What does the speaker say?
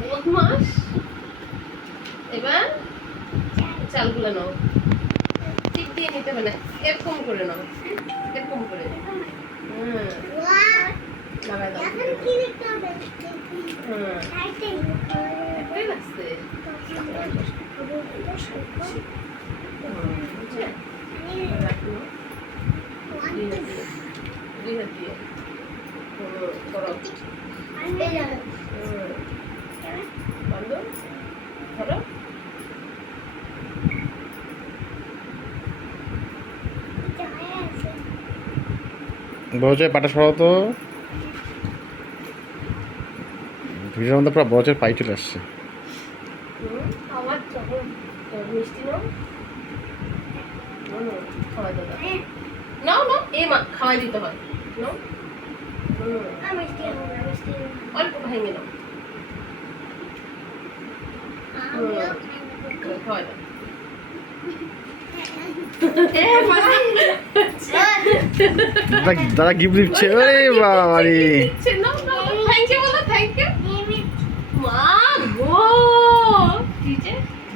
বদমাস। এবার চালগুলো নাও, টিপ দিয়ে নিতে হবে না, এরকম করে নাও, এরকম করে। লাগাই দাও। একটাই লাগছে। দুই হাত দিয়ে করো। বন্ধ ধরো। বড়চের পাটা সরাও তো। ভিড়ের মধ্যে পুরো বড়চের পাই চলে আসছে। আমার যখন মিষ্টি নাও, খাওয়াই দাও, নাও নাও, এই মা খাওয়াই দিতে হয়, নাও অল্প ভেঙে নাও, খাওয়াই দাও। দাদা গিফট দিচ্ছে। ওরে বাবা রে, থ্যাংক ইউ বলো, থ্যাংক ইউ মা গো।